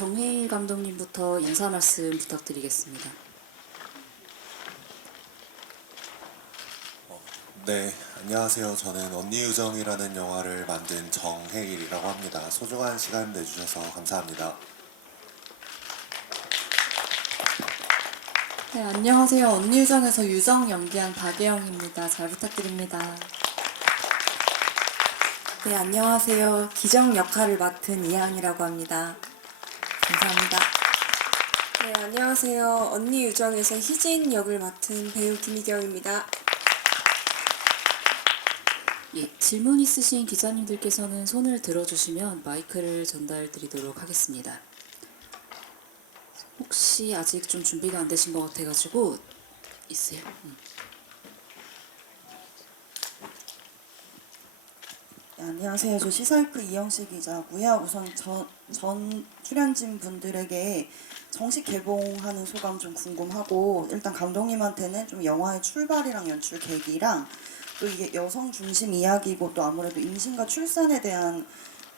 정혜일 감독님부터 인사 말씀 부탁드리겠습니다. 네, 안녕하세요. 저는 언니 유정이라는 영화를 만든 정혜일이라고 합니다. 소중한 시간 내주셔서 감사합니다. 네, 안녕하세요. 언니유정에서 유정 연기한 박예영입니다. 잘 부탁드립니다. 네, 안녕하세요. 기정 역할을 맡은 이하은이라고 합니다. 감사합니다. 네, 안녕하세요. 언니 유정에서 희진 역을 맡은 배우 김희경입니다. 예, 질문 있으신 기자님들께서는 손을 들어주시면 마이크를 전달드리도록 하겠습니다. 혹시 아직 좀 준비가 안 되신 것 같아가지고 있어요. 네, 안녕하세요. 저 시사이크 이영식 기자고요. 우선 전 출연진 분들에게 정식 개봉하는 소감 좀 궁금하고, 일단 감독님한테는 좀 영화의 출발이랑 연출 계기랑 또 이게 여성 중심 이야기고 또 아무래도 임신과 출산에 대한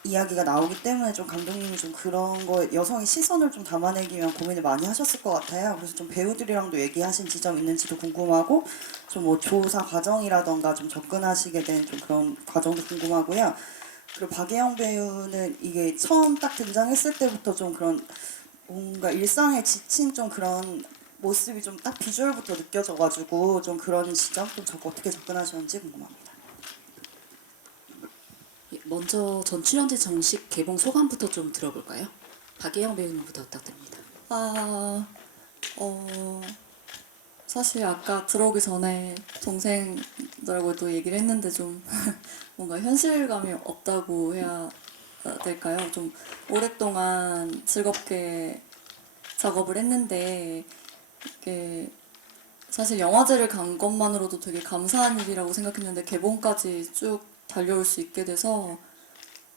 이야기가 나오기 때문에 좀 감독님이 좀 그런 거에 여성의 시선을 좀 담아내기 위한 고민을 많이 하셨을 것 같아요. 그래서 좀 배우들이랑도 얘기하신 지점 있는지도 궁금하고, 좀 뭐 조사 과정이라던가 좀 접근하시게 된 좀 그런 과정도 궁금하고요. 그리고 박예영 배우는 이게 처음 딱 등장했을 때부터 좀 그런 뭔가 일상에 지친 좀 그런 모습이 좀 딱 비주얼부터 느껴져가지고 좀 그런 지점 좀 어떻게 접근하셨는지 궁금합니다. 예, 먼저 전 출연진 정식 개봉 소감부터 좀 들어볼까요? 박예영 배우님부터 부탁드립니다. 사실 아까 들어오기 전에 동생들하고도 얘기를 했는데 좀 뭔가 현실감이 없다고 해야 될까요? 좀 오랫동안 즐겁게 작업을 했는데 이게 사실 영화제를 간 것만으로도 되게 감사한 일이라고 생각했는데 개봉까지 쭉 달려올 수 있게 돼서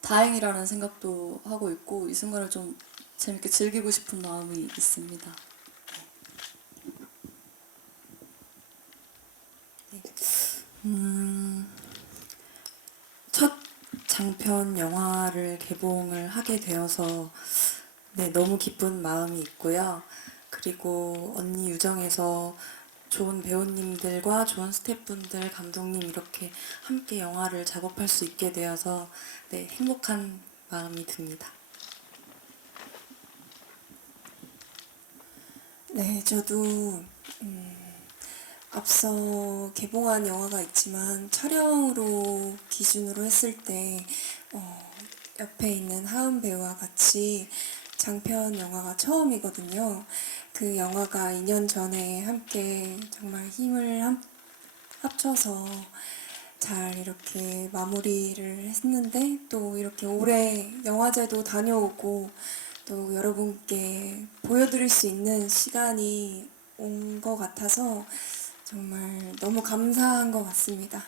다행이라는 생각도 하고 있고 이 순간을 좀 재밌게 즐기고 싶은 마음이 있습니다. 첫 장편 영화를 개봉을 하게 되어서 네, 너무 기쁜 마음이 있고요. 그리고 언니 유정에서 좋은 배우님들과 좋은 스태프분들, 감독님 이렇게 함께 영화를 작업할 수 있게 되어서 네, 행복한 마음이 듭니다. 네, 저도 앞서 개봉한 영화가 있지만 촬영으로 기준으로 했을 때 옆에 있는 하은 배우와 같이 장편 영화가 처음이거든요. 그 영화가 2년 전에 함께 정말 힘을 합쳐서 잘 이렇게 마무리를 했는데 또 이렇게 올해 영화제도 다녀오고 또 여러분께 보여드릴 수 있는 시간이 온 것 같아서 정말 너무 감사한 것 같습니다.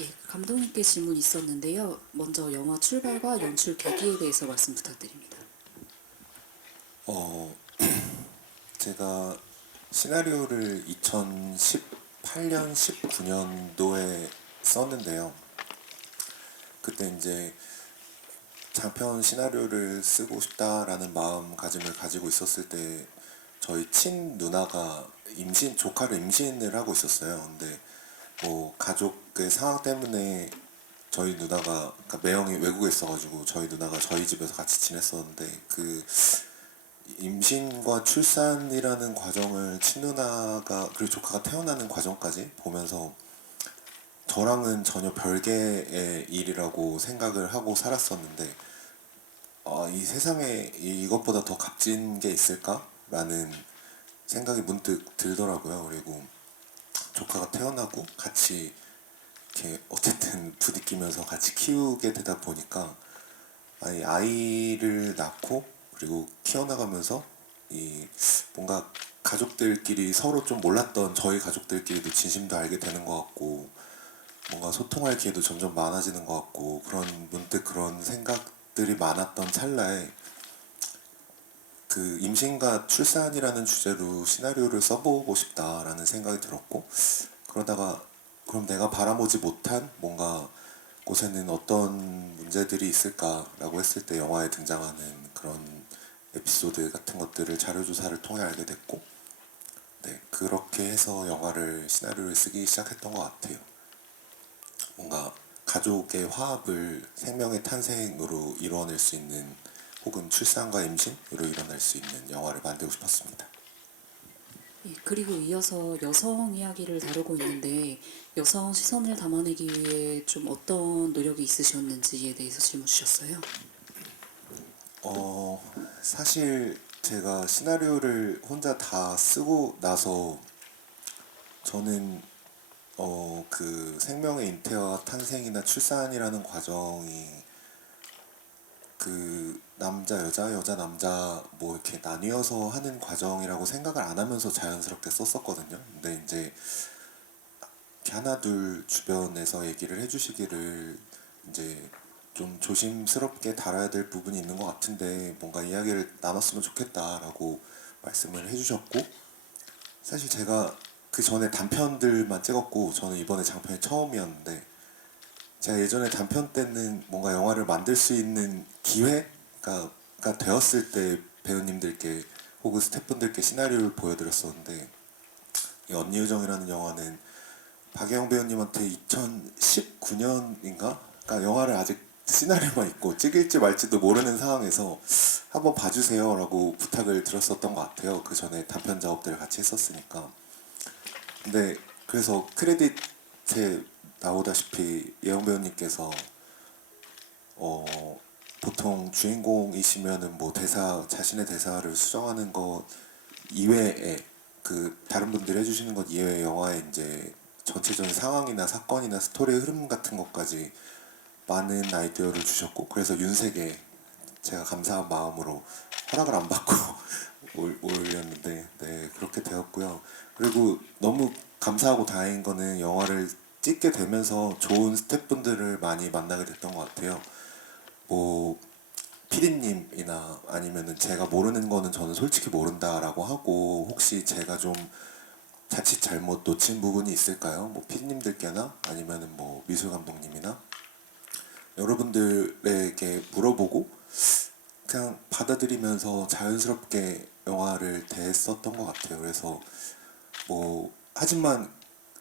예, 감독님께 질문 있었는데요. 먼저 영화 출발과 연출 계기에 대해서 말씀 부탁드립니다. 제가 시나리오를 2018년, 19년도에 썼는데요. 그때 이제 장편 시나리오를 쓰고 싶다라는 마음가짐을 가지고 있었을 때 저희 친 누나가 조카를 임신을 하고 있었어요. 근데 뭐 가족의 상황 때문에 저희 누나가, 그러니까 매형이 외국에 있어가지고 저희 누나가 저희 집에서 같이 지냈었는데 그 임신과 출산이라는 과정을 친누나가, 그리고 조카가 태어나는 과정까지 보면서 저랑은 전혀 별개의 일이라고 생각을 하고 살았었는데, 이 세상에 이것보다 더 값진 게 있을까라는 생각이 문득 들더라고요. 그리고 조카가 태어나고 같이 이렇게 어쨌든 부딪히면서 같이 키우게 되다 보니까 아이를 낳고 그리고 키워나가면서 이 뭔가 가족들끼리 서로 좀 몰랐던 저희 가족들끼리도 진심도 알게 되는 것 같고, 뭔가 소통할 기회도 점점 많아지는 것 같고, 문득 그런 생각들이 많았던 찰나에 그 임신과 출산이라는 주제로 시나리오를 써보고 싶다라는 생각이 들었고, 그러다가 그럼 내가 바라보지 못한 뭔가 곳에는 어떤 문제들이 있을까라고 했을 때 영화에 등장하는 그런 에피소드 같은 것들을 자료조사를 통해 알게 됐고, 네, 그렇게 해서 영화를 시나리오를 쓰기 시작했던 것 같아요. 뭔가 가족의 화합을 생명의 탄생으로 이루어낼 수 있는, 혹은 출산과 임신으로 일어날 수 있는 영화를 만들고 싶었습니다. 예, 그리고 이어서 여성 이야기를 다루고 있는데 여성 시선을 담아내기 위해 좀 어떤 노력이 있으셨는지에 대해서 질문 주셨어요. 사실 제가 시나리오를 혼자 다 쓰고 나서 저는 그 생명의 잉태와 탄생이나 출산이라는 과정이 그 남자 여자 여자 남자 뭐 이렇게 나뉘어서 하는 과정이라고 생각을 안 하면서 자연스럽게 썼었거든요. 근데 이제 이렇게 하나 둘 주변에서 얘기를 해주시기를 이제 좀 조심스럽게 다뤄야 될 부분이 있는 것 같은데 뭔가 이야기를 나눴으면 좋겠다라고 말씀을 해주셨고, 사실 제가 그 전에 단편들만 찍었고 저는 이번에 장편이 처음이었는데, 제가 예전에 단편 때는 뭔가 영화를 만들 수 있는 기회가 되었을 때 배우님들께 혹은 스태프분들께 시나리오를 보여드렸었는데, 이 언니 요정이라는 영화는 박예영 배우님한테 2019년인가? 그러니까 영화를 아직 시나리오만 있고 찍을지 말지도 모르는 상황에서 한번 봐주세요라고 부탁을 드렸었던 것 같아요. 그 전에 단편 작업들을 같이 했었으니까. 근데 그래서 크레딧에 나오다시피 예영 배우님께서 보통 주인공이시면은 뭐 대사, 자신의 대사를 수정하는 것 이외에 그 다른 분들이 해주시는 것 이외에 영화에 이제 전체적인 상황이나 사건이나 스토리의 흐름 같은 것까지 많은 아이디어를 주셨고, 그래서 윤색에 제가 감사한 마음으로 허락을 안 받고 올렸는데, 네, 그렇게 되었고요. 그리고 너무 감사하고 다행인 거는 영화를 찍게 되면서 좋은 스태프분들을 많이 만나게 됐던 것 같아요. 뭐 피디님이나 아니면은 제가 모르는 거는 저는 솔직히 모른다라고 하고, 혹시 제가 좀 자칫 잘못 놓친 부분이 있을까요? 뭐 피디님들께나 아니면은 뭐 미술 감독님이나 여러분들에게 물어보고 그냥 받아들이면서 자연스럽게 영화를 대했었던 것 같아요. 그래서 뭐 하지만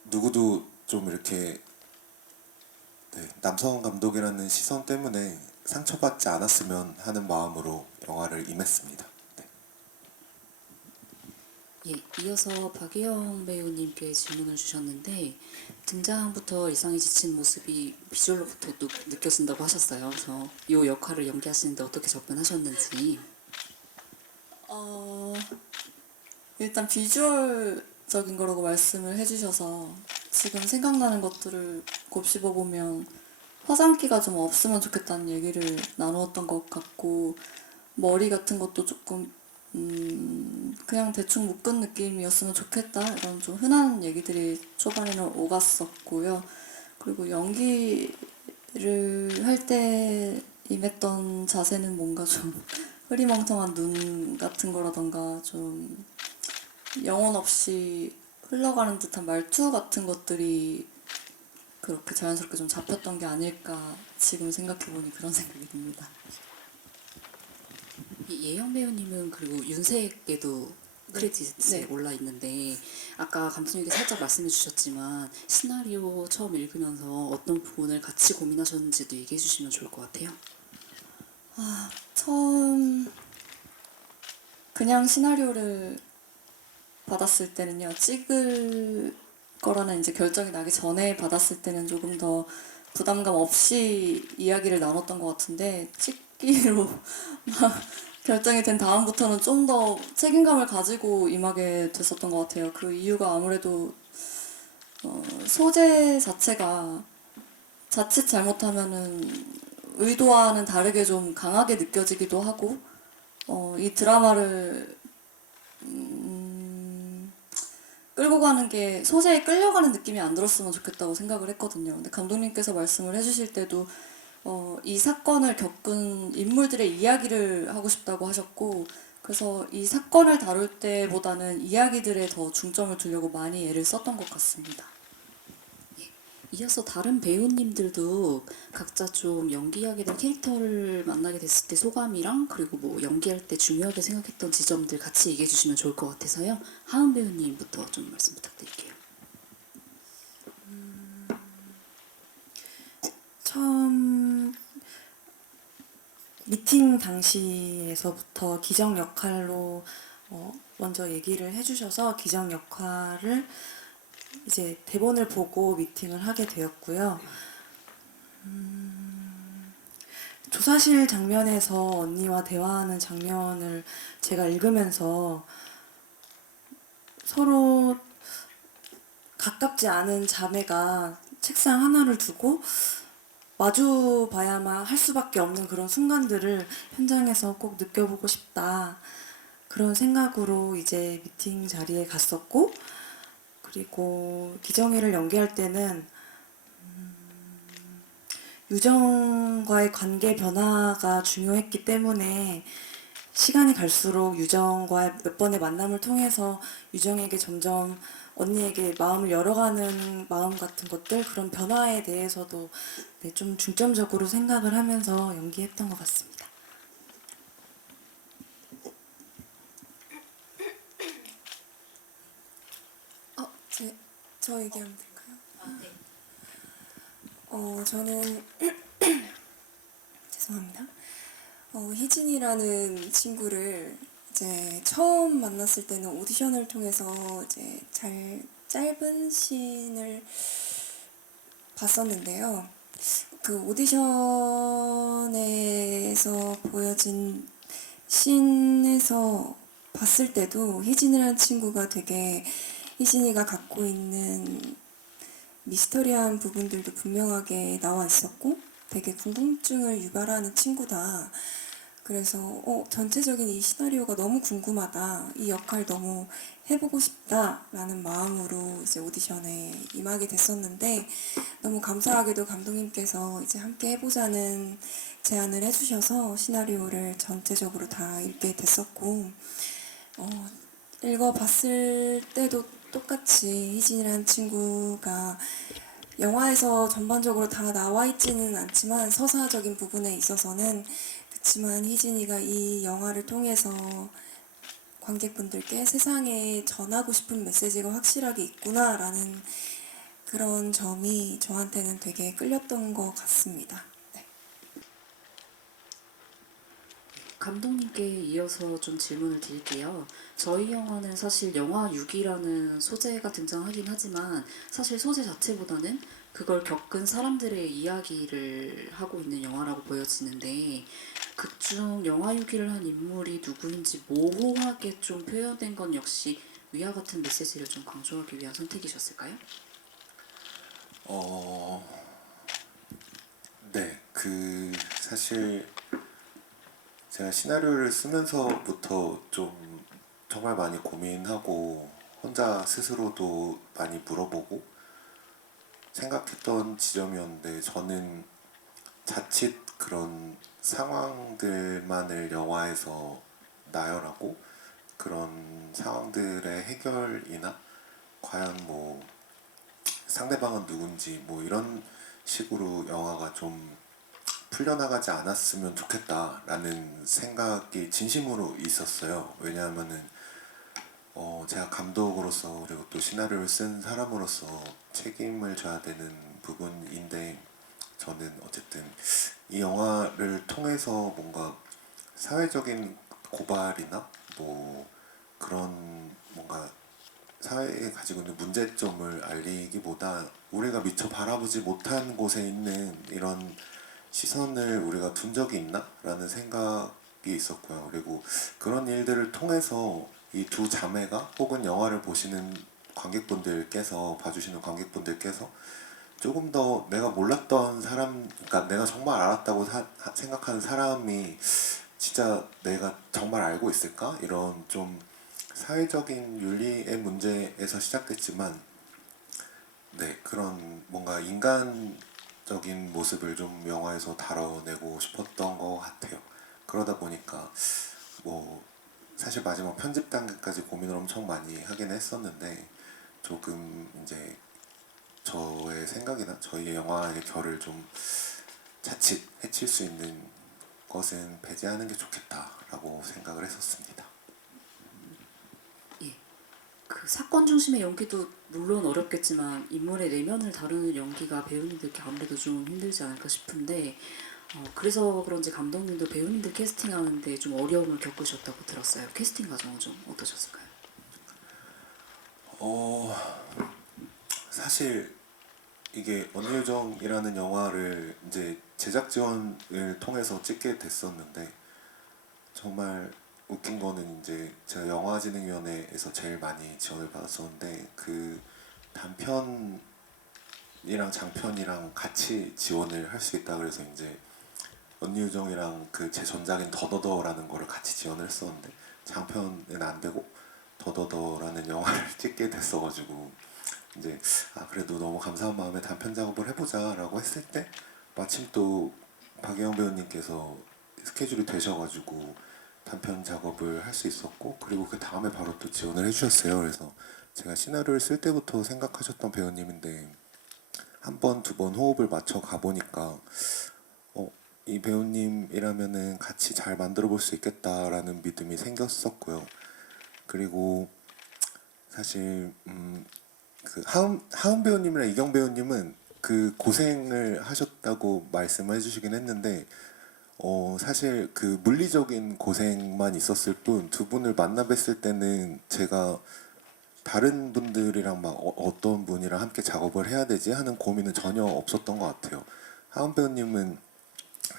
누구도 좀 이렇게 남성 감독이라는 시선 때문에 상처받지 않았으면 하는 마음으로 영화를 임했습니다. 네. 예, 이어서 박예영 배우님께 질문을 주셨는데 등장부터 일상에 지친 모습이 비주얼로부터 느껴진다고 하셨어요. 그래서 이 역할을 연기하시는데 어떻게 접근하셨는지. 일단 비주얼적인 거라고 말씀을 해주셔서 지금 생각나는 것들을 곱씹어 보면 화장기가 좀 없으면 좋겠다는 얘기를 나누었던 것 같고, 머리 같은 것도 조금 그냥 대충 묶은 느낌이었으면 좋겠다, 이런 좀 흔한 얘기들이 초반에는 오갔었고요. 그리고 연기를 할 때 임했던 자세는 뭔가 좀 흐리멍텅한 눈 같은 거라던가 좀 영혼 없이 흘러가는 듯한 말투 같은 것들이 그렇게 자연스럽게 좀 잡혔던 게 아닐까, 지금 생각해보니 그런 생각이 듭니다. 이 예영 배우님은 그리고 윤색에도 크레딧에 네. 올라 있는데 아까 감독님께 살짝 말씀해 주셨지만 시나리오 처음 읽으면서 어떤 부분을 같이 고민하셨는지도 얘기해 주시면 좋을 것 같아요. 처음 그냥 시나리오를 받았을 때는요, 찍을 거라는 이제 결정이 나기 전에 받았을 때는 조금 더 부담감 없이 이야기를 나눴던 것 같은데, 찍기로 막 결정이 된 다음부터는 좀 더 책임감을 가지고 임하게 됐었던 것 같아요. 그 이유가 아무래도 소재 자체가 자칫 잘못하면은 의도와는 다르게 좀 강하게 느껴지기도 하고, 이 드라마를 끌고 가는 게 소재에 끌려가는 느낌이 안 들었으면 좋겠다고 생각을 했거든요. 근데 감독님께서 말씀을 해주실 때도 이 사건을 겪은 인물들의 이야기를 하고 싶다고 하셨고, 그래서 이 사건을 다룰 때보다는 이야기들에 더 중점을 두려고 많이 애를 썼던 것 같습니다. 이어서 다른 배우님들도 각자 좀 연기하게 된 캐릭터를 만나게 됐을 때 소감이랑 그리고 뭐 연기할 때 중요하게 생각했던 지점들 같이 얘기해 주시면 좋을 것 같아서요. 하은 배우님부터 좀 말씀 부탁드릴게요. 처음 미팅 당시에서부터 기정 역할로 먼저 얘기를 해주셔서 기정 역할을 이제 대본을 보고 미팅을 하게 되었고요. 조사실 장면에서 언니와 대화하는 장면을 제가 읽으면서 서로 가깝지 않은 자매가 책상 하나를 두고 마주 봐야만 할 수밖에 없는 그런 순간들을 현장에서 꼭 느껴보고 싶다. 그런 생각으로 이제 미팅 자리에 갔었고, 그리고 기정이를 연기할 때는 유정과의 관계 변화가 중요했기 때문에 시간이 갈수록 유정과 몇 번의 만남을 통해서 유정에게 점점 언니에게 마음을 열어가는 마음 같은 것들, 그런 변화에 대해서도 네, 좀 중점적으로 생각을 하면서 연기했던 것 같습니다. 저 얘기하면 될까요? 저는 죄송합니다. 희진이라는 친구를 이제 처음 만났을 때는 오디션을 통해서 이제 짧은 씬을 봤었는데요. 그 오디션에서 보여진 씬에서 봤을 때도 희진이라는 친구가 되게 희진이가 갖고 있는 미스터리한 부분들도 분명하게 나와 있었고 되게 궁금증을 유발하는 친구다. 그래서 전체적인 이 시나리오가 너무 궁금하다. 이 역할 너무 해보고 싶다라는 마음으로 이제 오디션에 임하게 됐었는데 너무 감사하게도 감독님께서 이제 함께 해보자는 제안을 해주셔서 시나리오를 전체적으로 다 읽게 됐었고 읽어봤을 때도 똑같이 희진이라는 친구가 영화에서 전반적으로 다 나와 있지는 않지만 서사적인 부분에 있어서는 그렇지만 희진이가 이 영화를 통해서 관객분들께 세상에 전하고 싶은 메시지가 확실하게 있구나라는 그런 점이 저한테는 되게 끌렸던 것 같습니다. 네. 감독님께 이어서 좀 질문을 드릴게요. 저희 영화는 사실 영화 6이라는 소재가 등장하긴 하지만 사실 소재 자체보다는 그걸 겪은 사람들의 이야기를 하고 있는 영화라고 보여지는데 극중 영화 6기를 한 인물이 누구인지 모호하게 좀 표현된 건 역시 위와 같은 메시지를 좀 강조하기 위한 선택이셨을까요? 네, 사실 제가 시나리오를 쓰면서부터 좀 정말 많이 고민하고 혼자 스스로도 많이 물어보고 생각했던 지점이었는데 저는 자칫 그런 상황들만을 영화에서 나열하고 그런 상황들의 해결이나 과연 뭐 상대방은 누군지 뭐 이런 식으로 영화가 좀 풀려나가지 않았으면 좋겠다라는 생각이 진심으로 있었어요. 왜냐하면은 제가 감독으로서 그리고 또 시나리오를 쓴 사람으로서 책임을 져야 되는 부분인데 저는 어쨌든 이 영화를 통해서 뭔가 사회적인 고발이나 뭐 그런 뭔가 사회에 가지고 있는 문제점을 알리기보다 우리가 미처 바라보지 못한 곳에 있는 이런 시선을 우리가 둔 적이 있나? 라는 생각이 있었고요. 그리고 그런 일들을 통해서 이 두 자매가 혹은 영화를 보시는 관객분들께서 봐주시는 관객분들께서 조금 더 내가 몰랐던 사람, 그러니까 내가 정말 알았다고 생각하는 사람이 진짜 내가 정말 알고 있을까? 이런 좀 사회적인 윤리의 문제에서 시작됐지만 네, 그런 뭔가 인간적인 모습을 좀 영화에서 다뤄내고 싶었던 것 같아요. 그러다 보니까 뭐 사실 마지막 편집 단계까지 고민을 엄청 많이 하긴 했었는데 조금 이제 저의 생각이나 저희의 영화의 결을 좀 자칫 해칠 수 있는 것은 배제하는 게 좋겠다라고 생각을 했었습니다. 예. 그 사건 중심의 연기도 물론 어렵겠지만 인물의 내면을 다루는 연기가 배우님들께 아무래도 좀 힘들지 않을까 싶은데 그래서 그런지 감독님도 배우님들 캐스팅하는데 좀 어려움을 겪으셨다고 들었어요. 캐스팅 과정은 좀 어떠셨을까요? 사실 이게 언니유정이라는 영화를 이제 제작 지원을 통해서 찍게 됐었는데 정말 웃긴 거는 이제 제가 영화진흥위원회에서 제일 많이 지원을 받았었는데 그 단편이랑 장편이랑 같이 지원을 할 수 있다 그래서 이제 언니유정이랑 그 제 전작인 더더더라는 거를 같이 지원을 했었는데 장편은 안 되고 더더더라는 영화를 찍게 됐어가지고 이제 그래도 너무 감사한 마음에 단편 작업을 해보자라고 했을 때 마침 또 박예영 배우님께서 스케줄이 되셔가지고 단편 작업을 할 수 있었고 그리고 그 다음에 바로 또 지원을 해주셨어요. 그래서 제가 시나리오를 쓸 때부터 생각하셨던 배우님인데 한 번, 두 번 호흡을 맞춰 가보니까 이 배우님이라면은 같이 잘 만들어 볼 수 있겠다라는 믿음이 생겼었고요. 그리고 사실 그 하은 배우님이랑 이경 배우님은 그 고생을 하셨다고 말씀을 해주시긴 했는데 사실 그 물리적인 고생만 있었을 뿐 두 분을 만나 뵀을 때는 제가 다른 분들이랑 막 어떤 분이랑 함께 작업을 해야 되지 하는 고민은 전혀 없었던 것 같아요. 하은 배우님은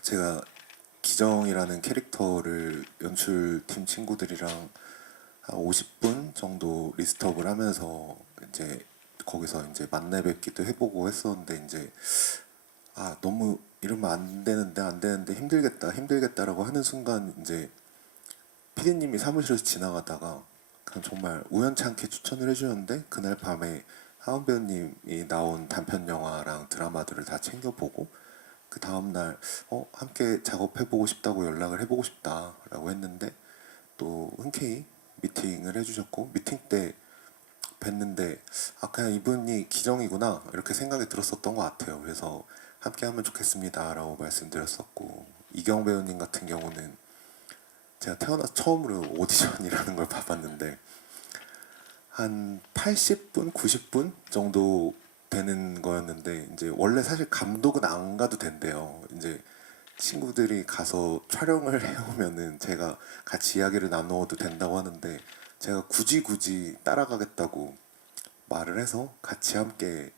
제가 기정이라는 캐릭터를 연출팀 친구들이랑 한 50분 정도 리스트업을 하면서 이제 거기서 이제 만나 뵙기도 해보고 했었는데 이제 너무 이러면 안 되는데 힘들겠다라고 하는 순간 이제 피디님이 사무실에서 지나가다가 그냥 정말 우연찮게 추천을 해주셨는데 그날 밤에 하은 배우님이 나온 단편 영화랑 드라마들을 다 챙겨보고 그 다음날 함께 작업해보고 싶다고 연락을 해보고 싶다라고 했는데 또 흔쾌히 미팅을 해주셨고 미팅 때 뵀는데 그냥 이분이 기정이구나 이렇게 생각이 들었었던 것 같아요. 그래서 함께 하면 좋겠습니다라고 말씀드렸었고 이경 배우님 같은 경우는 제가 태어나서 처음으로 오디션이라는 걸 봐봤는데 한 80분, 90분 정도 되는 거였는데 이제 원래 사실 감독은 안 가도 된대요. 이제 친구들이 가서 촬영을 해오면은 제가 같이 이야기를 나누어도 된다고 하는데 제가 굳이 따라가겠다고 말을 해서 같이 함께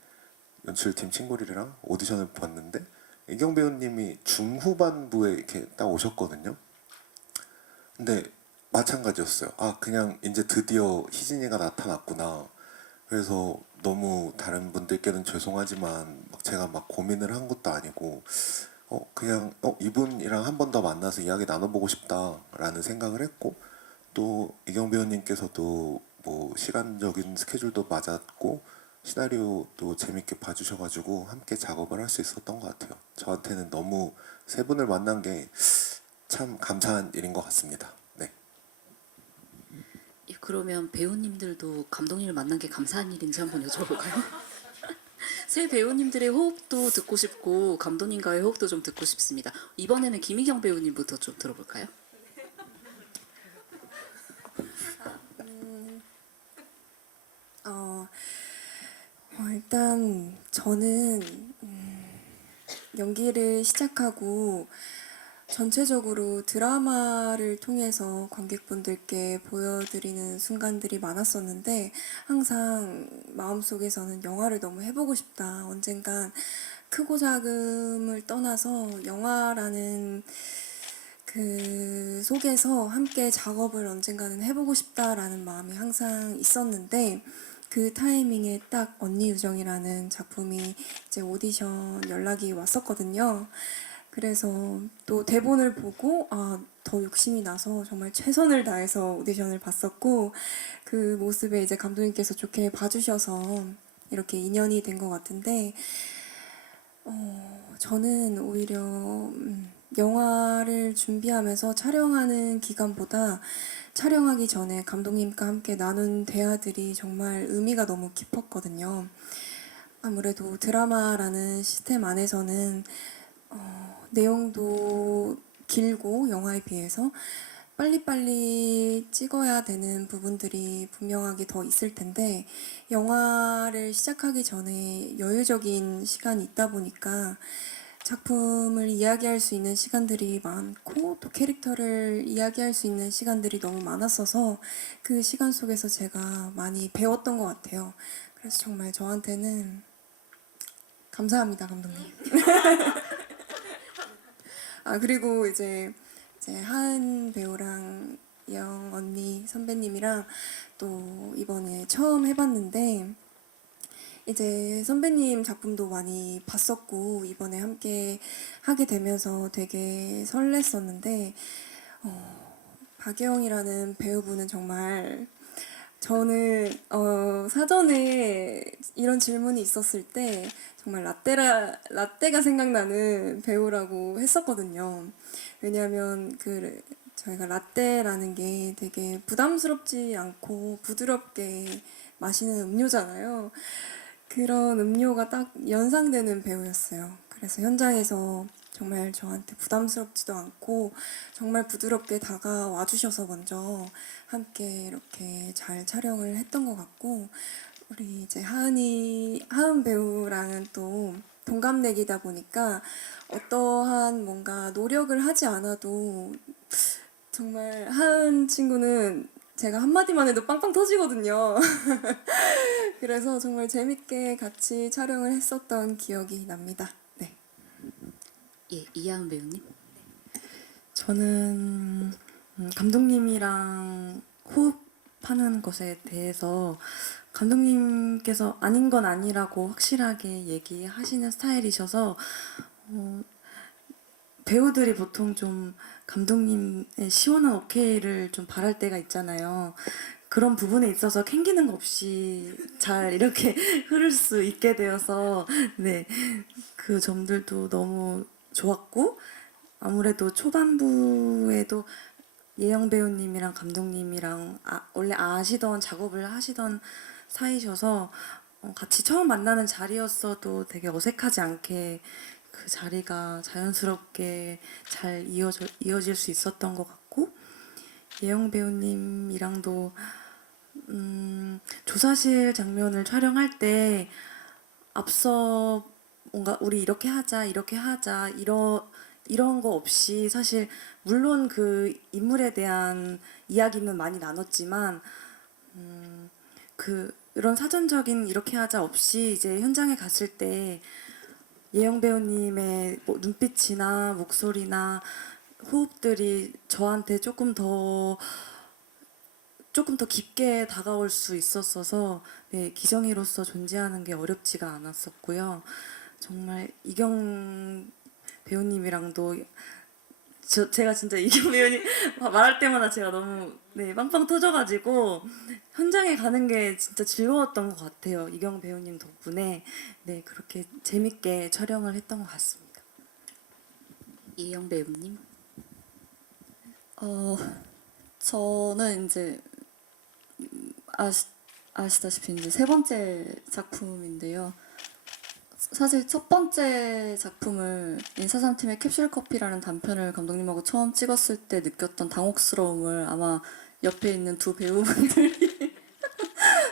연출팀 친구들이랑 오디션을 봤는데 이경 배우님이 중후반부에 이렇게 딱 오셨거든요. 근데 마찬가지였어요. 그냥 이제 드디어 희진이가 나타났구나. 그래서 너무 다른 분들께는 죄송하지만 제가 막 고민을 한 것도 아니고 그냥 이분이랑 한 번 더 만나서 이야기 나눠보고 싶다라는 생각을 했고 또 이경 배우님께서도 뭐 시간적인 스케줄도 맞았고 시나리오도 재밌게 봐주셔가지고 함께 작업을 할 수 있었던 것 같아요. 저한테는 너무 세 분을 만난 게 참 감사한 일인 것 같습니다. 네. 예, 그러면 배우님들도 감독님을 만난 게 감사한 일인지 한번 여쭤볼까요? 새 배우님들의 호흡도 듣고 싶고 감독님과의 호흡도 좀 듣고 싶습니다. 이번에는 김희경 배우님부터 좀 들어볼까요? 일단 저는 연기를 시작하고 전체적으로 드라마를 통해서 관객분들께 보여드리는 순간들이 많았었는데 항상 마음속에서는 영화를 너무 해보고 싶다. 언젠간 크고 작음을 떠나서 영화라는 그 속에서 함께 작업을 언젠가는 해보고 싶다라는 마음이 항상 있었는데 그 타이밍에 딱 언니 유정이라는 작품이 이제 오디션 연락이 왔었거든요. 그래서 또 대본을 보고 더 욕심이 나서 정말 최선을 다해서 오디션을 봤었고 그 모습에 이제 감독님께서 좋게 봐주셔서 이렇게 인연이 된 것 같은데 저는 오히려 영화를 준비하면서 촬영하는 기간보다 촬영하기 전에 감독님과 함께 나눈 대화들이 정말 의미가 너무 깊었거든요. 아무래도 드라마라는 시스템 안에서는 내용도 길고 영화에 비해서 빨리빨리 찍어야 되는 부분들이 분명하게 더 있을 텐데 영화를 시작하기 전에 여유적인 시간이 있다 보니까 작품을 이야기할 수 있는 시간들이 많고 또 캐릭터를 이야기할 수 있는 시간들이 너무 많았어서 그 시간 속에서 제가 많이 배웠던 것 같아요. 그래서 정말 저한테는 감사합니다, 감독님. 아 그리고 이제 하은 배우랑 영 언니 선배님이랑 또 이번에 처음 해봤는데 이제 선배님 작품도 많이 봤었고 이번에 함께 하게 되면서 되게 설렜었는데 박예영이라는 배우분은 정말 저는 사전에 이런 질문이 있었을 때 정말 라떼가 생각나는 배우라고 했었거든요. 왜냐하면 저희가 라떼라는 게 되게 부담스럽지 않고 부드럽게 마시는 음료잖아요. 그런 음료가 딱 연상되는 배우였어요. 그래서 현장에서 정말 저한테 부담스럽지도 않고 정말 부드럽게 다가와 주셔서 먼저 함께 이렇게 잘 촬영을 했던 것 같고 우리 이제 하은 배우랑은 또 동갑내기다 보니까 어떠한 뭔가 노력을 하지 않아도 정말 하은 친구는 제가 한마디만 해도 빵빵 터지거든요. 그래서 정말 재밌게 같이 촬영을 했었던 기억이 납니다. 네. 예, 이하은 배우님. 저는 감독님이랑 호흡하는 것에 대해서 감독님께서 아닌 건 아니라고 확실하게 얘기하시는 스타일이셔서 배우들이 보통 좀 감독님의 시원한 오케이를 좀 바랄 때가 있잖아요. 그런 부분에 있어서 캥기는 거 없이 잘 이렇게 흐를 수 있게 되어서 네, 그 점들도 너무 좋았고 아무래도 초반부에도 예영 배우님이랑 감독님이랑 원래 아시던 작업을 하시던 사이셔서 같이 처음 만나는 자리였어도 되게 어색하지 않게 그 자리가 자연스럽게 잘 이어질 수 있었던 것 같고 예영 배우님이랑도 조사실 장면을 촬영할 때 앞서 뭔가 우리 이렇게 하자 이런 거 없이 사실 물론 그 인물에 대한 이야기는 많이 나눴지만 그런 사전적인 이렇게 하자 없이 이제 현장에 갔을 때 예영 배우님의 뭐 눈빛이나 목소리나 호흡들이 저한테 조금 더 깊게 다가올 수 있었어서 네, 기정이로서 존재하는 게 어렵지가 않았었고요. 정말 이경 배우님이랑도 제가 진짜 이경 배우님 말할 때마다 제가 너무 네, 빵빵 터져가지고 현장에 가는 게 진짜 즐거웠던 것 같아요. 이경 배우님 덕분에 네, 그렇게 재밌게 촬영을 했던 것 같습니다. 이영 배우님. 저는 이제 아시다시피 이제 세 번째 작품인데요. 사실 첫 번째 작품을 인사삼팀의 캡슐커피라는 단편을 감독님하고 처음 찍었을 때 느꼈던 당혹스러움을 아마 옆에 있는 두 배우분들이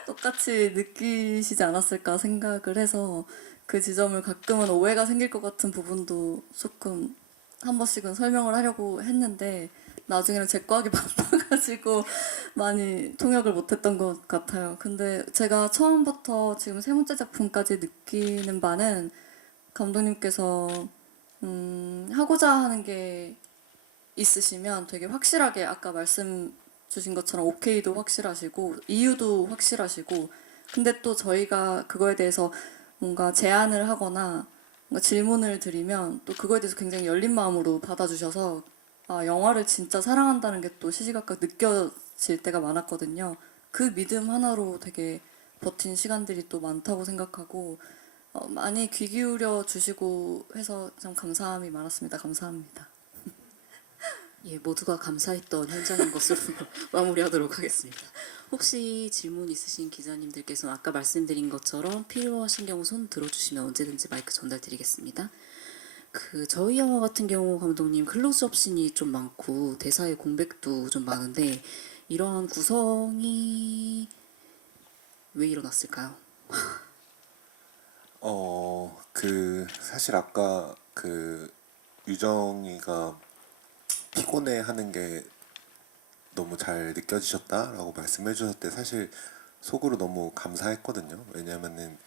똑같이 느끼시지 않았을까 생각을 해서 그 지점을 가끔은 오해가 생길 것 같은 부분도 조금 한 번씩은 설명을 하려고 했는데 나중에는 제 거 하기 바빠가지고 많이 통역을 못했던 것 같아요. 근데 제가 처음부터 지금 세 번째 작품까지 느끼는 바는 감독님께서 하고자 하는 게 있으시면 되게 확실하게 아까 말씀 주신 것처럼 오케이도 확실하시고 이유도 확실하시고 근데 또 저희가 그거에 대해서 뭔가 제안을 하거나 뭔가 질문을 드리면 또 그거에 대해서 굉장히 열린 마음으로 받아주셔서 아, 영화를 진짜 사랑한다는 게 또 시시각각 느껴질 때가 많았거든요. 그 믿음 하나로 되게 버틴 시간들이 또 많다고 생각하고 많이 귀 기울여 주시고 해서 참 감사함이 많았습니다. 감사합니다. 예, 모두가 감사했던 현장인 것으로 마무리하도록 하겠습니다. 혹시 질문 있으신 기자님들께서는 아까 말씀드린 것처럼 필요하신 경우 손 들어주시면 언제든지 마이크 전달드리겠습니다. 저희 영화 같은 경우 감독님 클로즈업 씬이 좀 많고 대사의 공백도 좀 많은데 이러한 구성이 왜 일어났을까요? 사실 아까 유정이가 피곤해하는 게 너무 잘 느껴지셨다라고 말씀해 주셨을 때 사실 속으로 너무 감사했거든요. 왜냐면은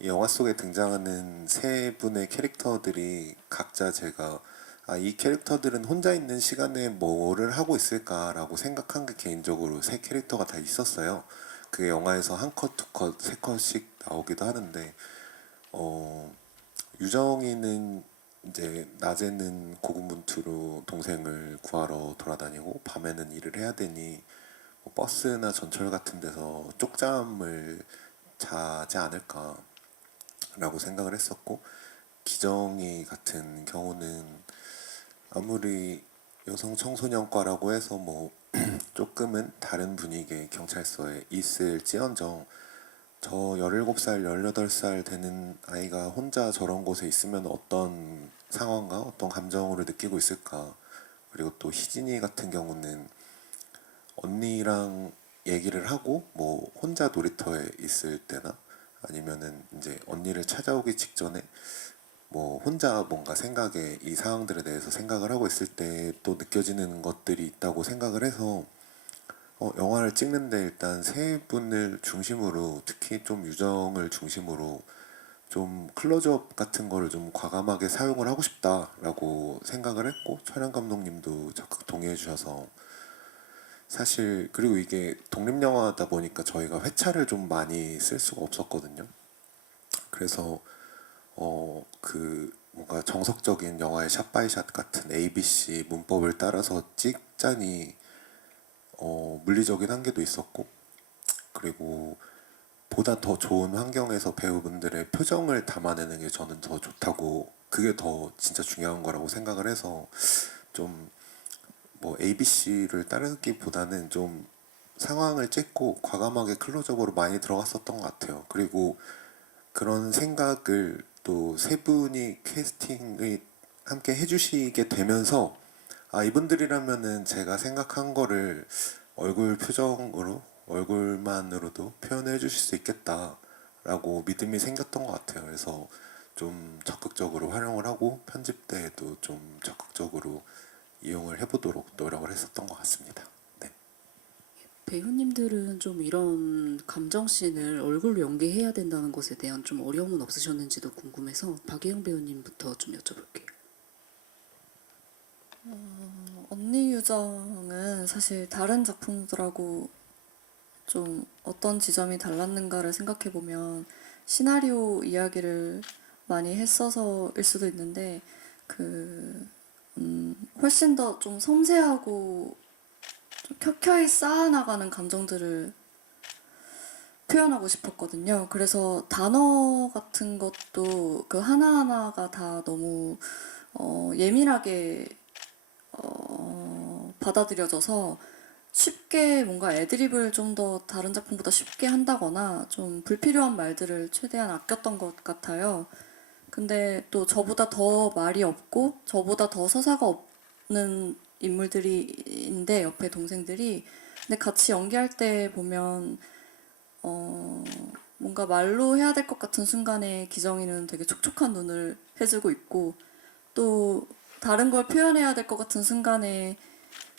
이 영화 속에 등장하는 세 분의 캐릭터들이 각자 제가 이 캐릭터들은 혼자 있는 시간에 뭐를 하고 있을까라고 생각한 게 개인적으로 세 캐릭터가 다 있었어요. 그게 영화에서 한 컷, 두 컷, 세 컷씩 나오기도 하는데 유정이는 이제 낮에는 고군분투로 동생을 구하러 돌아다니고 밤에는 일을 해야 되니 뭐 버스나 전철 같은 데서 쪽잠을 자지 않을까라고 생각을 했었고, 기정이 같은 경우는 아무리 여성 청소년과라고 해서 뭐 조금은 다른 분위기의 경찰서에 있을지언정 저 17살, 18살 되는 아이가 혼자 저런 곳에 있으면 어떤 상황과 어떤 감정으로 느끼고 있을까. 그리고 또 희진이 같은 경우는 언니랑 얘기를 하고 뭐 혼자 놀이터에 있을 때나 아니면은 이제 언니를 찾아오기 직전에 뭐 혼자 뭔가 생각에 이 상황들에 대해서 생각을 하고 있을 때 또 느껴지는 것들이 있다고 생각을 해서 영화를 찍는데 일단 세 분을 중심으로 특히 좀 유정을 중심으로 좀 클로즈업 같은 거를 좀 과감하게 사용을 하고 싶다라고 생각을 했고, 촬영 감독님도 적극 동의해 주셔서 사실 그리고 이게 독립영화다 보니까 저희가 회차를 좀 많이 쓸 수가 없었거든요. 그래서 뭔가 정석적인 영화의 샷바이샷 같은 ABC 문법을 따라서 찍자니 물리적인 한계도 있었고, 그리고 보다 더 좋은 환경에서 배우분들의 표정을 담아내는 게 저는 더 좋다고, 그게 더 진짜 중요한 거라고 생각을 해서 좀 뭐 ABC를 따르기보다는 좀 상황을 찍고 과감하게 클로즈업으로 많이 들어갔었던 것 같아요. 그리고 그런 생각을 또 세 분이 캐스팅을 함께 해주시게 되면서 이분들이라면은 제가 생각한 거를 얼굴 표정으로 얼굴만으로도 표현해 주실 수 있겠다라고 믿음이 생겼던 것 같아요. 그래서 좀 적극적으로 활용을 하고 편집 때에도 좀 적극적으로 이용을 해보도록 노력을 했었던 것 같습니다. 네. 배우님들은 좀 이런 감정씬을 얼굴로 연기해야 된다는 것에 대한 좀 어려움은 없으셨는지도 궁금해서 박예영 배우님부터 좀 여쭤볼게요. 언니 유정은 사실 다른 작품들하고 좀 어떤 지점이 달랐는가를 생각해 보면 시나리오 이야기를 많이 했어서일 수도 있는데 훨씬 더 좀 섬세하고 좀 켜켜이 쌓아나가는 감정들을 표현하고 싶었거든요. 그래서 단어 같은 것도 그 하나하나가 다 너무 예민하게 받아들여져서 쉽게 뭔가 애드립을 좀 더 다른 작품보다 쉽게 한다거나 좀 불필요한 말들을 최대한 아꼈던 것 같아요. 근데 또 저보다 더 말이 없고 저보다 더 서사가 없는 인물들이인데 옆에 동생들이 근데 같이 연기할 때 보면 뭔가 말로 해야 될 것 같은 순간에 기정이는 되게 촉촉한 눈을 해주고 있고 또 다른 걸 표현해야 될 것 같은 순간에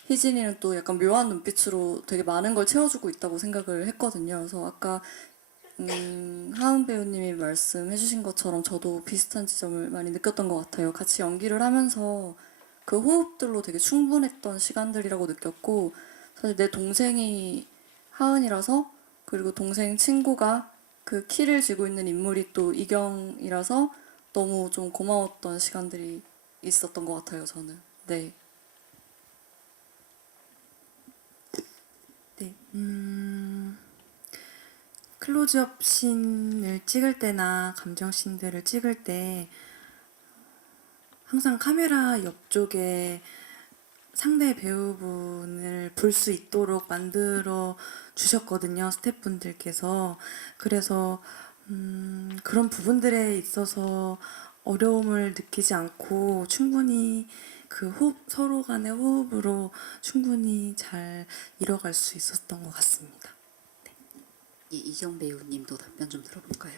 희진이는 또 약간 묘한 눈빛으로 되게 많은 걸 채워주고 있다고 생각을 했거든요. 그래서 아까 하은 배우님이 말씀해주신 것처럼 저도 비슷한 지점을 많이 느꼈던 것 같아요. 같이 연기를 하면서 그 호흡들로 되게 충분했던 시간들이라고 느꼈고 사실 내 동생이 하은이라서 그리고 동생 친구가 그 키를 쥐고 있는 인물이 또 이경이라서 너무 좀 고마웠던 시간들이 있었던 것 같아요. 저는. 네. 네, 클로즈업 씬을 찍을 때나 감정 씬들을 찍을 때 항상 카메라 옆쪽에 상대 배우분을 볼 수 있도록 만들어 주셨거든요, 스태프분들께서. 그래서 그런 부분들에 있어서 어려움을 느끼지 않고 충분히 그 호흡, 서로 간의 호흡으로 충분히 잘 이뤄갈 수 있었던 것 같습니다. 이경 배우님도 답변 좀 들어볼까요?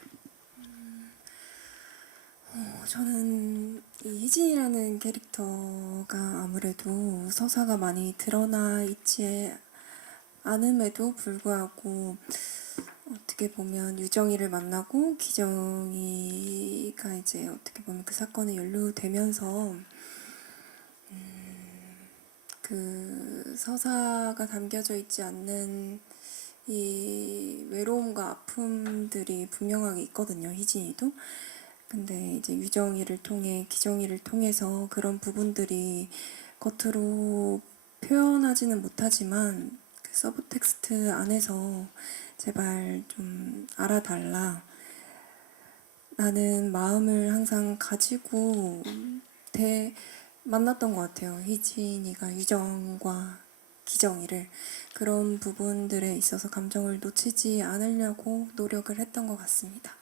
저는 이 희진이라는 캐릭터가 아무래도 서사가 많이 드러나 있지 않음에도 불구하고 어떻게 보면 유정이를 만나고 기정이가 이제 어떻게 보면 그 사건에 연루되면서 그 서사가 담겨져 있지 않는 이 외로움과 아픔들이 분명하게 있거든요, 희진이도. 근데 이제 유정이를 통해 기정이를 통해서 그런 부분들이 겉으로 표현하지는 못하지만 그 서브 텍스트 안에서 제발 좀 알아달라 라는 마음을 항상 가지고 만났던 것 같아요. 희진이가 유정과 기정이를 그런 부분들에 있어서 감정을 놓치지 않으려고 노력을 했던 것 같습니다.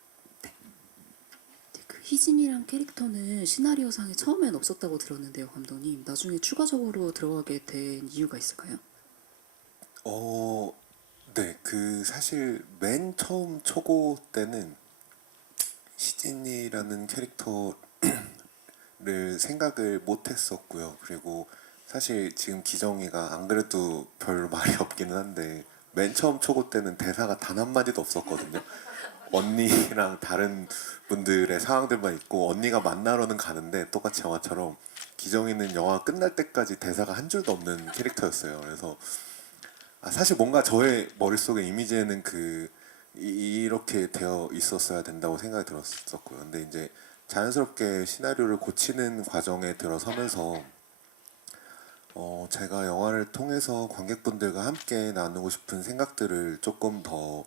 그 희진이란 캐릭터는 시나리오상에 처음엔 없었다고 들었는데요, 감독님. 나중에 추가적으로 들어가게 된 이유가 있을까요? 네, 그 사실 맨 처음 초고 때는 희진이라는 캐릭터를 생각을 못 했었고요. 그리고 사실 지금 기정이가 안 그래도 별 말이 없기는 한데 맨 처음 초고 때는 대사가 단 한마디도 없었거든요. 언니랑 다른 분들의 상황들만 있고 언니가 만나러는 가는데 똑같이 영화처럼 기정이는 영화 끝날 때까지 대사가 한 줄도 없는 캐릭터였어요. 그래서 사실 뭔가 저의 머릿속에 이미지에는 이렇게 되어 있었어야 된다고 생각이 들었었고요. 근데 이제 자연스럽게 시나리오를 고치는 과정에 들어서면서 제가 영화를 통해서 관객분들과 함께 나누고 싶은 생각들을 조금 더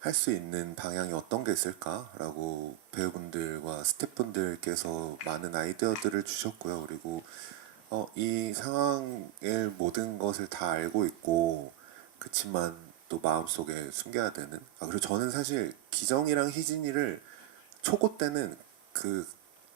할 수 있는 방향이 어떤 게 있을까라고 배우분들과 스태프분들께서 많은 아이디어들을 주셨고요. 그리고 이 상황의 모든 것을 다 알고 있고 그치만 또 마음속에 숨겨야 되는 그리고 저는 사실 기정이랑 희진이를 초고 때는 그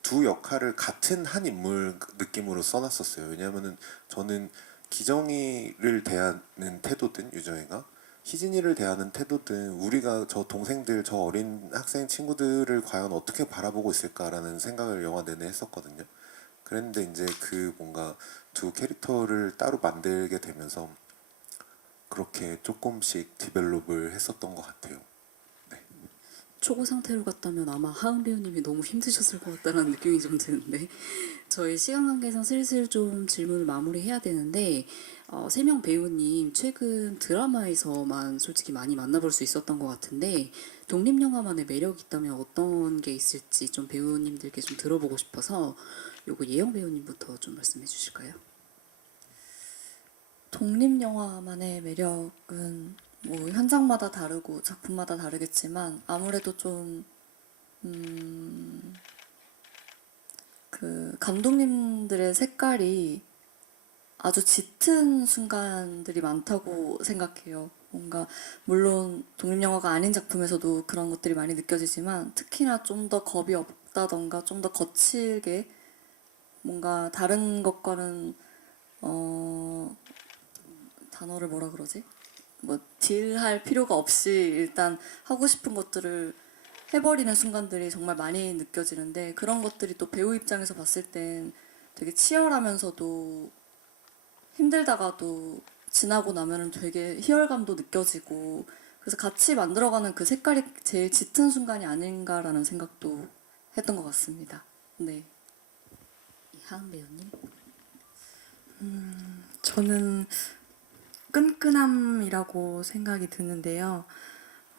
두 역할을 같은 한 인물 느낌으로 써놨었어요. 왜냐하면은 저는 기정이를 대하는 태도든 유정이가 희진이를 대하는 태도든 우리가 저 동생들 저 어린 학생 친구들을 과연 어떻게 바라보고 있을까라는 생각을 영화 내내 했었거든요. 그랬는데 이제 그 뭔가 두 캐릭터를 따로 만들게 되면서 그렇게 조금씩 디벨롭을 했었던 것 같아요. 초고 상태로 갔다면 아마 하은 배우님이 너무 힘드셨을 것 같다는 느낌이 좀 드는데 저희 시간 관계상 슬슬 좀 질문을 마무리해야 되는데 3명 배우님 최근 드라마에서만 솔직히 많이 만나볼 수 있었던 것 같은데 독립영화만의 매력이 있다면 어떤 게 있을지 좀 배우님들께 좀 들어보고 싶어서 요거 예영 배우님부터 좀 말씀해 주실까요? 독립영화만의 매력은 뭐 현장마다 다르고 작품마다 다르겠지만 아무래도 좀 그 감독님들의 색깔이 아주 짙은 순간들이 많다고 생각해요. 뭔가 물론 독립영화가 아닌 작품에서도 그런 것들이 많이 느껴지지만 특히나 좀 더 겁이 없다던가 좀 더 거칠게 뭔가 다른 것과는 단어를 뭐라 그러지? 뭐 딜할 필요가 없이 일단 하고 싶은 것들을 해버리는 순간들이 정말 많이 느껴지는데 그런 것들이 또 배우 입장에서 봤을 땐 되게 치열하면서도 힘들다가도 지나고 나면은 되게 희열감도 느껴지고 그래서 같이 만들어가는 그 색깔이 제일 짙은 순간이 아닌가라는 생각도 했던 것 같습니다. 네. 하은 배우님? 저는 끈끈함이라고 생각이 드는데요.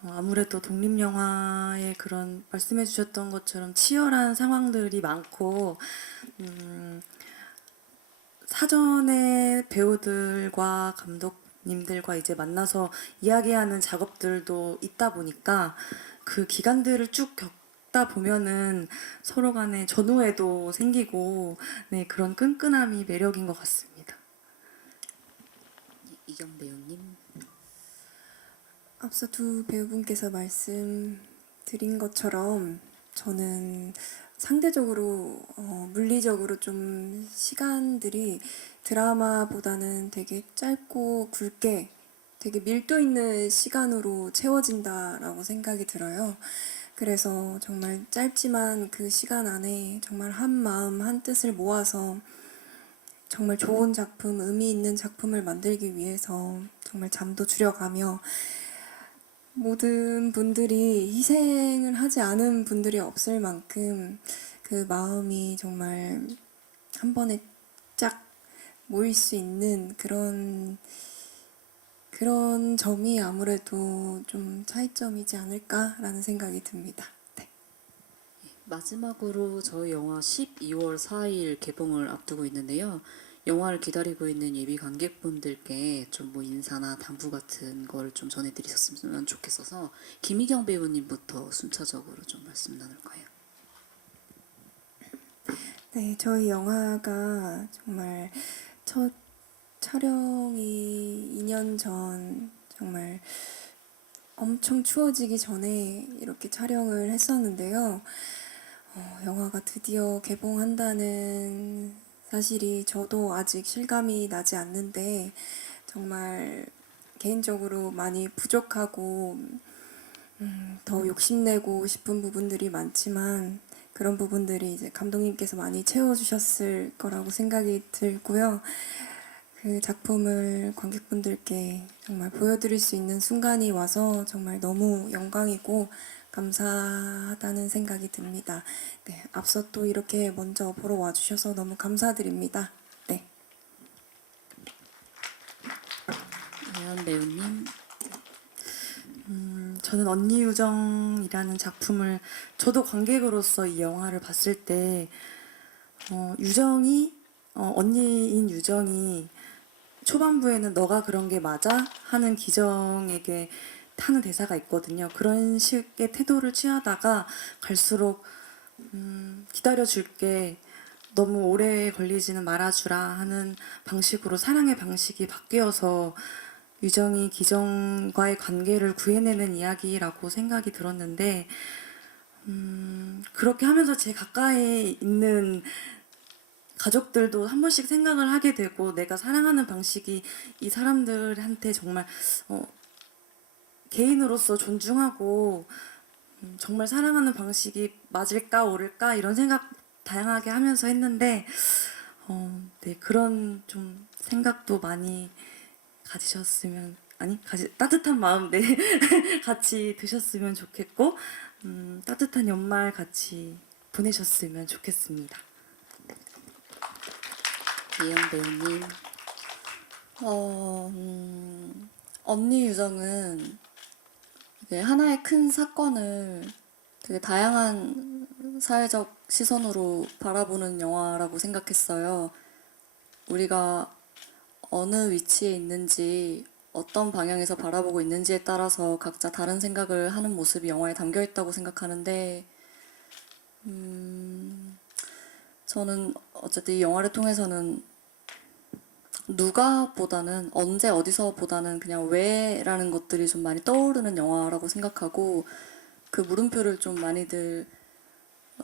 아무래도 독립영화의 그런 말씀해 주셨던 것처럼 치열한 상황들이 많고 사전에 배우들과 감독님들과 이제 만나서 이야기하는 작업들도 있다 보니까 그 기간들을 쭉 겪다 보면은 서로 간에 전우애도 생기고 네, 그런 끈끈함이 매력인 것 같습니다. 이경 배우님. 앞서 두 배우분께서 말씀드린 것처럼 저는 상대적으로 물리적으로 좀 시간들이 드라마보다는 되게 짧고 굵게 되게 밀도 있는 시간으로 채워진다라고 생각이 들어요. 그래서 정말 짧지만 그 시간 안에 정말 한 마음 한 뜻을 모아서 정말 좋은 작품, 의미 있는 작품을 만들기 위해서 정말 잠도 줄여가며 모든 분들이 희생을 하지 않은 분들이 없을 만큼 그 마음이 정말 한 번에 쫙 모일 수 있는 그런 점이 아무래도 좀 차이점이지 않을까라는 생각이 듭니다. 네. 마지막으로 저희 영화 12월 4일 개봉을 앞두고 있는데요. 영화를 기다리고 있는 예비 관객분들께 좀 뭐 인사나 당부 같은 걸 좀 전해드리셨으면 좋겠어서 김희경 배우님부터 순차적으로 좀 말씀 나눌까요? 네, 저희 영화가 정말 첫 촬영이 2년 전 정말 엄청 추워지기 전에 이렇게 촬영을 했었는데요. 영화가 드디어 개봉한다는 사실이 저도 아직 실감이 나지 않는데 정말 개인적으로 많이 부족하고 더 욕심내고 싶은 부분들이 많지만 그런 부분들이 이제 감독님께서 많이 채워주셨을 거라고 생각이 들고요. 그 작품을 관객분들께 정말 보여드릴 수 있는 순간이 와서 정말 너무 영광이고 감사하다는 생각이 듭니다. 네, 앞서 또 이렇게 먼저 보러 와주셔서 너무 감사드립니다. 네. 예한 배우님. 저는 언니 유정이라는 작품을 저도 관객으로서 이 영화를 봤을 때 유정이 언니인 유정이 초반부에는 너가 그런 게 맞아? 하는 기정에게 하는 대사가 있거든요. 그런 식의 태도를 취하다가 갈수록 기다려줄게, 너무 오래 걸리지는 말아주라 하는 방식으로 사랑의 방식이 바뀌어서 유정이 기정과의 관계를 구해내는 이야기라고 생각이 들었는데 그렇게 하면서 제 가까이에 있는 가족들도 한 번씩 생각을 하게 되고 내가 사랑하는 방식이 이 사람들한테 정말 개인으로서 존중하고 정말 사랑하는 방식이 맞을까 옳을까 이런 생각 다양하게 하면서 했는데 네, 그런 좀 생각도 많이 가지셨으면 따뜻한 마음 네 같이 드셨으면 좋겠고 따뜻한 연말 같이 보내셨으면 좋겠습니다. 예영 배우님. 언니 유정은 이게 하나의 큰 사건을 되게 다양한 사회적 시선으로 바라보는 영화라고 생각했어요. 우리가 어느 위치에 있는지, 어떤 방향에서 바라보고 있는지에 따라서 각자 다른 생각을 하는 모습이 영화에 담겨 있다고 생각하는데, 저는 어쨌든 이 영화를 통해서는 누가보다는 언제 어디서보다는 그냥 왜라는 것들이 좀 많이 떠오르는 영화라고 생각하고 그 물음표를 좀 많이들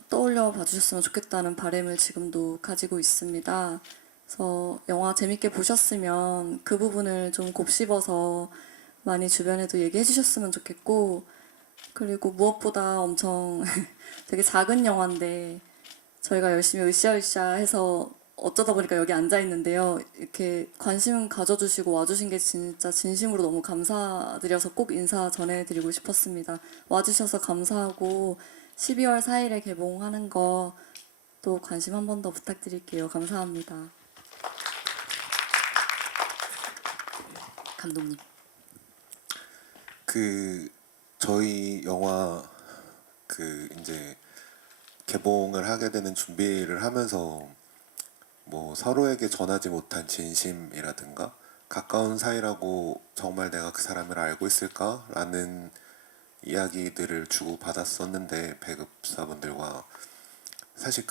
떠올려 봐주셨으면 좋겠다는 바람을 지금도 가지고 있습니다. 그래서 영화 재밌게 보셨으면 그 부분을 좀 곱씹어서 많이 주변에도 얘기해 주셨으면 좋겠고, 그리고 무엇보다 엄청 되게 작은 영화인데 저희가 열심히 으쌰으쌰 해서 어쩌다 보니까 여기 앉아 있는데요. 이렇게 관심 가져주시고 와주신 게 진짜 진심으로 너무 감사드려서 꼭 인사 전해드리고 싶었습니다. 와주셔서 감사하고 12월 4일에 개봉하는 거 또 관심 한 번 더 부탁드릴게요. 감사합니다. 감독님. 저희 영화 이제 개봉을 하게 되는 준비를 하면서 뭐 서로에게 전하지 못한 진심이라든가 가까운 사이라고 정말 내가 그 사람을 알고 있을까라는 이야기들을 주고 받았었는데 배급사분들과 사실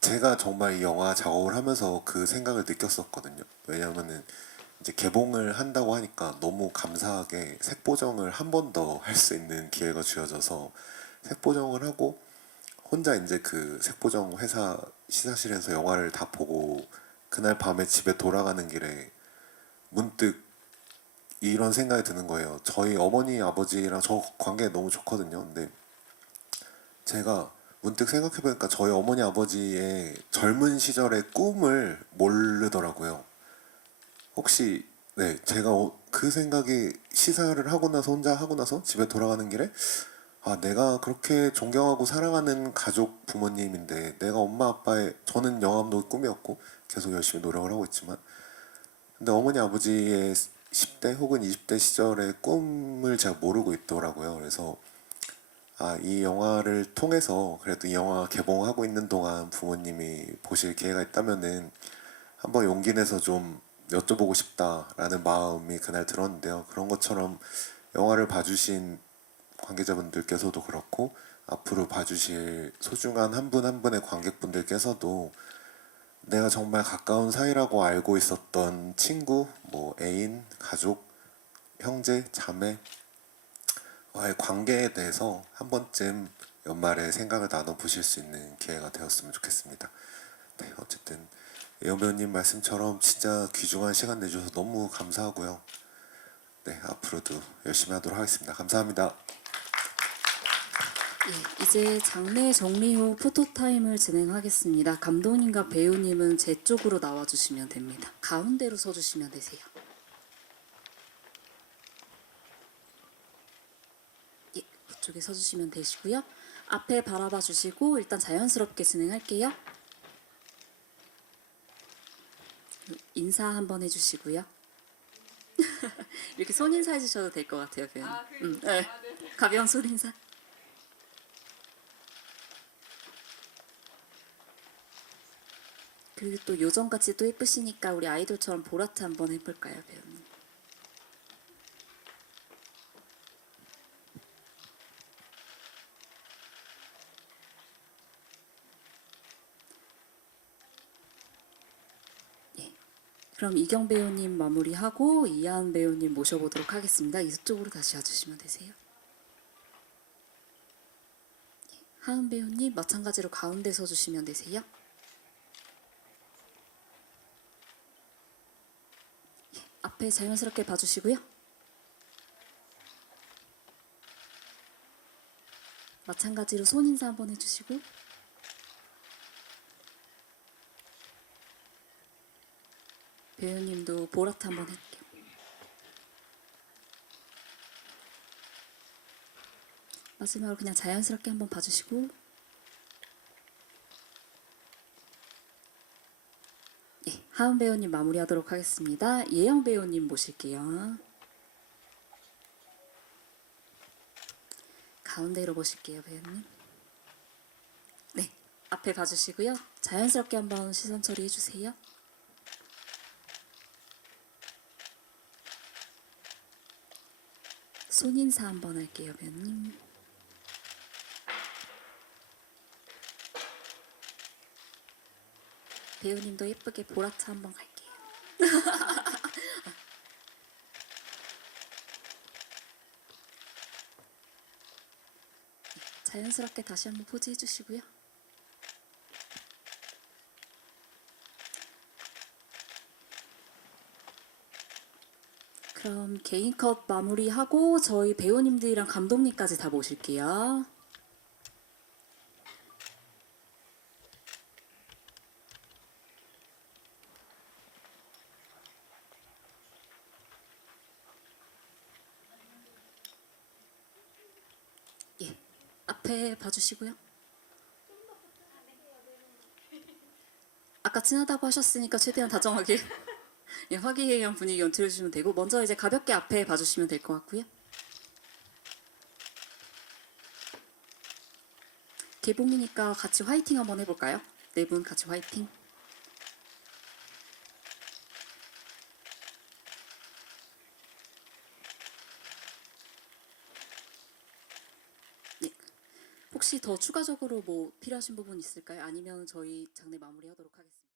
제가 정말 이 영화 작업을 하면서 그 생각을 느꼈었거든요. 왜냐면은 이제 개봉을 한다고 하니까 너무 감사하게 색보정을 한 번 더 할 수 있는 기회가 주어져서 색보정을 하고 혼자 이제 그 색보정 회사 시사실에서 영화를 다 보고 그날 밤에 집에 돌아가는 길에 문득 이런 생각이 드는 거예요. 저희 어머니 아버지랑 저 관계 너무 좋거든요. 근데 제가 문득 생각해보니까 저희 어머니 아버지의 젊은 시절의 꿈을 모르더라고요. 혹시 네 제가 그 생각이 시사를 하고 나서 혼자 하고 나서 집에 돌아가는 길에 아 내가 그렇게 존경하고 사랑하는 가족 부모님인데 내가 엄마 아빠의 저는 영화 감독이 꿈이었고 계속 열심히 노력을 하고 있지만 근데 어머니 아버지의 10대 혹은 20대 시절의 꿈을 제가 모르고 있더라고요. 그래서 아, 이 영화를 통해서 그래도 이 영화 개봉하고 있는 동안 부모님이 보실 기회가 있다면은 한번 용기 내서 좀 여쭤보고 싶다라는 마음이 그날 들었는데요. 그런 것처럼 영화를 봐주신 관계자분들께서도 그렇고 앞으로 봐주실 소중한 한 분 한 분의 관객분들께서도 내가 정말 가까운 사이라고 알고 있었던 친구, 뭐 애인, 가족, 형제, 자매 와의 관계에 대해서 한 번쯤 연말에 생각을 나눠보실 수 있는 기회가 되었으면 좋겠습니다. 네, 어쨌든 예원 배우님 말씀처럼 진짜 귀중한 시간 내주셔서 너무 감사하고요. 네, 앞으로도 열심히 하도록 하겠습니다. 감사합니다. 예, 이제 장례 정리 후 포토타임을 진행하겠습니다. 감독님과 배우님은 제 쪽으로 나와주시면 됩니다. 가운데로 서주시면 되세요. 예, 그쪽에 서주시면 되시고요. 앞에 바라봐 주시고 일단 자연스럽게 진행할게요. 인사 한번 해주시고요. 이렇게 손인사 해주셔도 될 것 같아요, 배우님. 네. 가벼운 손인사. 그리고 또 요정같이 또 예쁘시니까 우리 아이돌처럼 보라트 한번 해볼까요, 배우님? 예. 그럼 이경 배우님 마무리하고 이하은 배우님 모셔보도록 하겠습니다. 이쪽으로 다시 와주시면 되세요. 예. 하은 배우님 마찬가지로 가운데 서주시면 되세요. 앞에 자연스럽게 봐주시고요. 마찬가지로 손인사 한번 해주시고 배우님도 보라트 한번 할게요. 마지막으로 그냥 자연스럽게 한번 봐주시고 예, 하은 배우님 마무리하도록 하겠습니다. 예영 배우님 모실게요. 가운데로 보실게요, 배우님. 네, 앞에 봐주시고요. 자연스럽게 한번 시선 처리해 주세요. 손인사 한번 할게요, 배우님. 배우님도 예쁘게 보라트 한번 갈게요. 자연스럽게 다시 한번 포즈 해주시고요. 그럼 개인 컷 마무리하고 저희 배우님들이랑 감독님까지 다 모실게요. 예, 앞에 봐주시고요. 아까 친하다고 하셨으니까 최대한 다정하게 예, 화기애애한 분위기 연출해 주시면 되고 먼저 이제 가볍게 앞에 봐주시면 될 것 같고요. 개봉이니까 같이 화이팅 한번 해볼까요? 네 분 같이 화이팅. 네. 혹시 더 추가적으로 뭐 필요하신 부분 있을까요? 아니면 저희 장례 마무리하도록 하겠습니다.